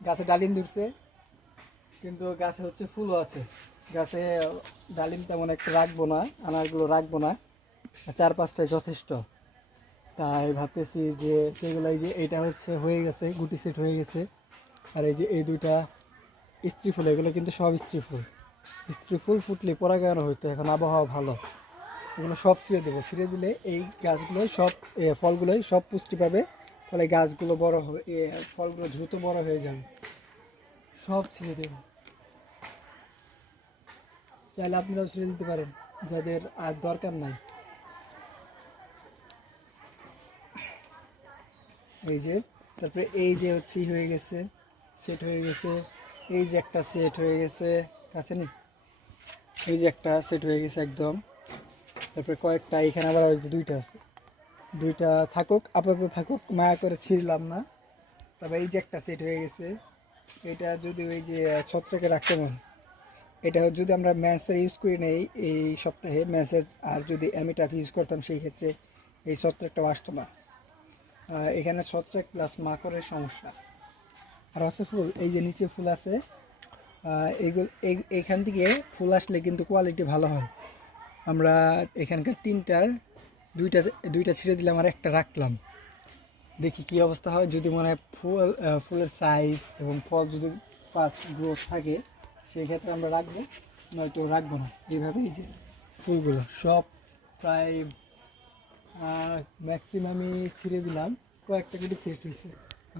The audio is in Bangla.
গাছে ডালিম ধরছে, কিন্তু গাছে হচ্ছে ফুলও আছে। গাছে ডালিম তেমন একটা রাখবো না, আনারগুলো রাখবো না, 4-5টাই যথেষ্ট। তাই ভাবতেছি যে সেগুলো, এই যে এইটা হচ্ছে হয়ে গেছে, গুটি সেট হয়ে গেছে। আর এই যে এই দুইটা স্ত্রী ফুল, এগুলো কিন্তু সব স্ত্রী ফুল। স্ত্রী ফুল ফুটলে পরাগায়ন হইতো, এখন আবহাওয়া ভালো, এগুলো সব ছিঁড়ে দেবো। ছিঁড়ে দিলে এই গাছগুলোই সব, ফলগুলোই সব পুষ্টি পাবে। ফলে গাছগুলো বড় হবে, ফলগুলো দ্রুত বড় হয়ে যাবে। সব ছিঁড়ে দেবো, চাইলে আপনারাও ছিঁড়ে দিতে পারেন যাদের আর দরকার নাই। এই যে, তারপরে এই যে হচ্ছে হয়ে গেছে, সেট হয়ে গেছে। এই যে একটা সেট হয়ে গেছে, কাছে নি, এই যে একটা সেট হয়ে গেছে একদম। তারপরে কয়েকটা এখানে আবার ওই যে দুইটা আছে, দুইটা থাকুক, আপাতত থাকুক, মায়া করে ছিঁড়লাম না। তবে এই যে একটা সেট হয়ে গেছে, এটা যদি ওই যে ছত্রাকে রাখতে মন, এটা যদি আমরা ম্যাসের ইউজ করি না এই সপ্তাহে ম্যাসেজ, আর যদি অ্যামিটাফ ইউজ করতাম সেই ক্ষেত্রে এই ছত্রাকটাও আসতো না। এখানে ছত্রাক প্লাস মাকড়ের সমস্যা। আর আছে ফুল, এই যে নিচে ফুল আছে, এইগুলো এইখান থেকে ফুল আসলে কিন্তু কোয়ালিটি ভালো হয়। আমরা এখানকার তিনটার দুইটা দুইটা ছিঁড়ে দিলাম আর একটা রাখলাম, দেখি কি অবস্থা হয়। যদি মনে হয় ফুলের সাইজ এবং ফল যদি ফাস্ট গ্রোথ থাকে, সেই ক্ষেত্রে আমরা রাখবো, নয়তো রাখবো না। এইভাবে এই যে ফুলগুলো সব প্রায় ম্যাক্সিমামই ছিঁড়ে দিলাম, কয়েকটা কিন্তু সেট হয়েছে।